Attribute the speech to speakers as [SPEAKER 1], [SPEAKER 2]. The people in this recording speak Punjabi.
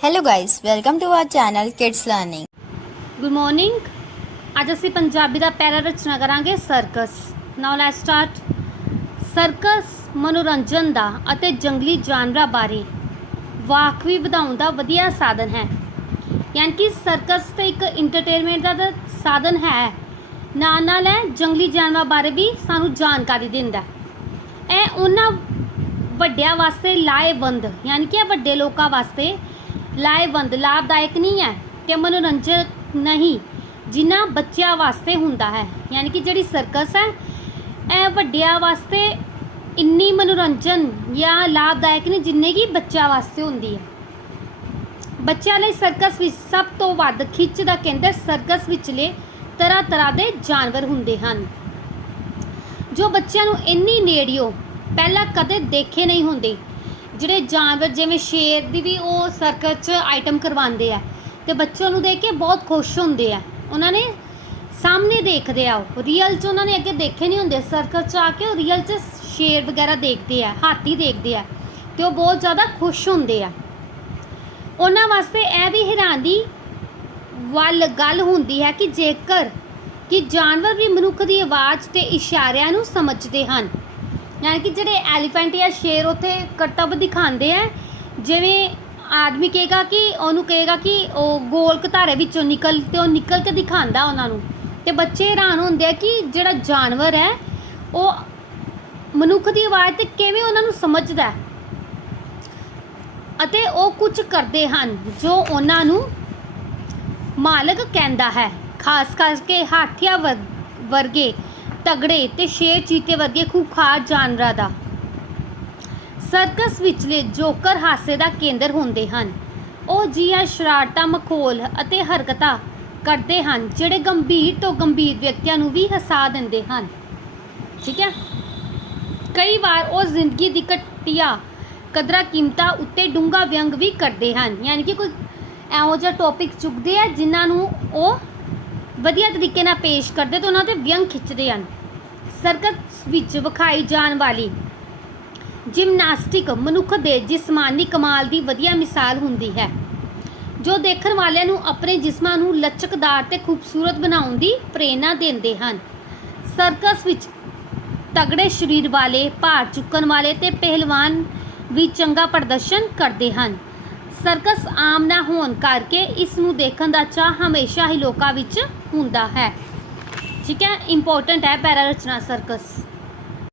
[SPEAKER 1] Hello guys, welcome to our channel Kids Learning.
[SPEAKER 2] Good morning ਅੱਜ ਅਸੀਂ ਪੰਜਾਬੀ ਦਾ ਪੈਰਾ ਰਚਨਾ ਕਰਾਂਗੇ circus now let's start circus ਮਨੋਰੰਜਨ ਦਾ ਅਤੇ ਜੰਗਲੀ ਜਾਨਵਰਾਂ ਬਾਰੇ ਵਾਕਫੀ ਵਧਾਉਣ ਦਾ ਵਧੀਆ ਸਾਧਨ ਹੈ ਯਾਨੀ ਕਿ ਸਰਕਸ ਤੇ ਇੱਕ ਐਂਟਰਟੇਨਮੈਂਟ ਦਾ ਤਾਂ ਸਾਧਨ ਹੈ ਨਾਲ ਨਾਲ ਹੈ ਜੰਗਲੀ ਜਾਨਵਰਾਂ ਬਾਰੇ ਵੀ ਸਾਨੂੰ ਜਾਣਕਾਰੀ ਦਿੰਦਾ ਇਹ ਉਹਨਾਂ ਵੱਡਿਆਂ ਵਾਸਤੇ ਲਾਹੇਵੰਦ ਯਾਨੀ ਕਿ ਇਹ ਵੱਡੇ ਲੋਕਾਂ ਵਾਸਤੇ ਲਾਹੇਵੰਦ, ਲਾਭਦਾਇਕ ਨਹੀਂ ਹੈ ਕਿ ਮਨੋਰੰਜਨ ਨਹੀਂ, ਜਿਨ੍ਹਾਂ ਬੱਚਿਆਂ ਵਾਸਤੇ ਹੁੰਦਾ ਹੈ। ਯਾਨੀ ਕਿ ਜਿਹੜੀ ਸਰਕਸ ਹੈ, ਇਹ ਵੱਡਿਆਂ ਵਾਸਤੇ ਇੰਨੀ ਮਨੋਰੰਜਨ ਜਾਂ ਲਾਭਦਾਇਕ ਨਹੀਂ ਜਿੰਨੇ ਕਿ ਬੱਚਿਆਂ ਵਾਸਤੇ ਹੁੰਦੀ ਹੈ। ਬੱਚਿਆਂ ਲਈ ਸਰਕਸ ਵਿੱਚ ਸਭ ਤੋਂ ਵੱਧ ਖਿੱਚ ਦਾ ਕੇਂਦਰ ਸਰਕਸ ਵਿੱਚਲੇ ਤਰ੍ਹਾਂ ਤਰ੍ਹਾਂ ਦੇ ਜਾਨਵਰ ਹੁੰਦੇ ਹਨ। ਜੋ ਬੱਚਿਆਂ ਨੂੰ ਇੰਨੀ ਨੇੜਿਓ ਪਹਿਲਾਂ ਕਦੇ ਦੇਖੇ ਨਹੀਂ ਹੁੰਦੇ ਜਿਹੜੇ ਜਾਨਵਰ, ਜਿਵੇਂ ਸ਼ੇਰ ਦੀ ਵੀ ਉਹ ਸਰਕਸ 'ਚ ਆਈਟਮ ਕਰਵਾਉਂਦੇ ਆ ਤੇ ਬੱਚਿਆਂ ਨੂੰ ਦੇਖ ਕੇ ਬਹੁਤ ਖੁਸ਼ ਹੁੰਦੇ ਆ। ਉਹਨਾਂ ਨੇ ਸਾਹਮਣੇ ਦੇਖਦੇ ਆ ਉਹ। ਰੀਅਲ 'ਚ ਉਹਨਾਂ ਨੇ ਅੱਗੇ ਦੇਖੇ ਨਹੀਂ ਹੁੰਦੇ। ਸਰਕਸ 'ਚ ਆ ਕੇ ਉਹ ਰੀਅਲ 'ਚ ਸ਼ੇਰ ਵਗੈਰਾ ਦੇਖਦੇ ਆ, ਹਾਥੀ ਦੇਖਦੇ ਆ ਤੇ ਉਹ ਬਹੁਤ ਜ਼ਿਆਦਾ ਖੁਸ਼ ਹੁੰਦੇ ਆ। ਉਹਨਾਂ ਵਾਸਤੇ ਇਹ ਵੀ ਹੈਰਾਨ ਦੀ ਵੱਲ ਗੱਲ ਹੁੰਦੀ ਹੈ ਕਿ ਜੇਕਰ ਕਿ ਜਾਨਵਰ ਵੀ ਮਨੁੱਖ ਦੀ ਆਵਾਜ਼ ਤੇ ਇਸ਼ਾਰਿਆਂ ਨੂੰ ਸਮਝਦੇ ਹਨ ਯਾਨੀ ਕਿ ਜਿਹੜੇ ਐਲੀਫੈਂਟ ਜਾਂ ਸ਼ੇਰ ਉੱਥੇ ਕਰਤੱਵ ਦਿਖਾਉਂਦੇ ਆ, ਜਿਵੇਂ ਆਦਮੀ ਕਹੇਗਾ ਕਿ, ਉਹਨੂੰ ਕਹੇਗਾ ਕਿ ਉਹ ਗੋਲ ਕਤਾਰੇ ਵਿੱਚੋਂ ਨਿਕਲ ਤੇ ਉਹ ਨਿਕਲ ਕੇ ਦਿਖਾਉਂਦਾ ਉਹਨਾਂ ਨੂੰ। ਤੇ ਬੱਚੇ ਹੈਰਾਨ ਹੁੰਦੇ ਆ ਕਿ ਜਿਹੜਾ ਜਾਨਵਰ ਹੈ, ਉਹ ਮਨੁੱਖ ਦੀ ਆਵਾਜ਼ ਤੇ ਕਿਵੇਂ ਉਹਨਾਂ ਨੂੰ ਸਮਝਦਾ ਅਤੇ ਉਹ ਕੁਝ ਕਰਦੇ ਹਨ, ਜੋ ਉਹਨਾਂ ਨੂੰ ਮਾਲਕ ਕਹਿੰਦਾ ਹੈ, ਖਾਸ ਕਰਕੇ ਹਾਥੀਆਂ ਵਰ- ਵਰਗੇ। ਤਗੜੇ ਤੇ ਸ਼ੇਰ ਚੀਤੇ ਵਰਗੇ ਖੂਖਾਰ ਜਾਨਵਰਾਂ ਦਾ। ਸਰਕਸ ਵਿਚਲੇ ਜੋਕਰ ਹਾਸੇ ਦਾ ਕੇਂਦਰ ਹੁੰਦੇ ਹਨ। ਉਹ ਜੀਆਂ ਸ਼ਰਾਰਤਾਂ, ਮਖੌਲ ਅਤੇ ਹਰਕਤਾਂ ਕਰਦੇ ਹਨ, ਜਿਹੜੇ ਗੰਭੀਰ ਤੋਂ ਗੰਭੀਰ ਵਿਅਕਤੀਆਂ ਨੂੰ ਵੀ ਹਸਾ ਦਿੰਦੇ ਹਨ। ਠੀਕ ਹੈ? ਕਈ ਵਾਰ ਉਹ ਜ਼ਿੰਦਗੀ ਦੀ ਘਟੀਆ ਕਦਰਾਂ ਕੀਮਤਾਂ ਉੱਤੇ ਡੂੰਘਾ ਵਿਅੰਗ ਵੀ ਕਰਦੇ ਹਨ। ਯਾਨੀ ਕਿ ਕੋਈ ਇਹੋ ਜਿਹਾ ਟੌਪਿਕ ਚੁੱਕਦੇ ਆ ਜਿਨ੍ਹਾਂ ਨੂੰ ਉਹ ਵਧੀਆ ਤਰੀਕੇ ਨਾਲ ਪੇਸ਼ ਕਰਦੇ ਤੇ ਉਹਨਾਂ ਤੇ ਵਿਅੰਗ ਖਿੱਚਦੇ ਹਨ। ਸਰਕਸ ਵਿੱਚ ਵਿਖਾਈ ਜਾਣ ਵਾਲੀ ਜਿਮਨਾਸਟਿਕ ਮਨੁੱਖ ਦੇ ਜਿਸਮਾਨੀ ਕਮਾਲ ਦੀ ਵਧੀਆ ਮਿਸਾਲ ਹੁੰਦੀ ਹੈ, ਜੋ ਦੇਖਣ ਵਾਲਿਆਂ ਨੂੰ ਆਪਣੇ ਜਿਸਮਾਂ ਨੂੰ ਲਚਕਦਾਰ ਤੇ ਖੂਬਸੂਰਤ ਬਣਾਉਣ ਦੀ ਪ੍ਰੇਰਣਾ ਦਿੰਦੇ ਹਨ। ਸਰਕਸ ਵਿੱਚ ਤਗੜੇ ਸਰੀਰ ਵਾਲੇ, ਭਾਰ ਚੁੱਕਣ ਵਾਲੇ ਤੇ ਪਹਿਲਵਾਨ ਵੀ ਚੰਗਾ ਪ੍ਰਦਰਸ਼ਨ ਕਰਦੇ ਹਨ। ਸਰਕਸ ਆਮ ਨਾ ਹੋਣ ਕਰਕੇ ਇਸ ਨੂੰ ਦੇਖਣ ਦਾ ਚਾਹ ਹਮੇਸ਼ਾ ਹੀ ਲੋਕਾਂ ਵਿੱਚ ਹੁੰਦਾ ਹੈ। ਠੀਕ ਹੈ? ਇੰਪੋਰਟੈਂਟ ਹੈ ਪੈਰਾ ਰਚਨਾ ਸਰਕਸ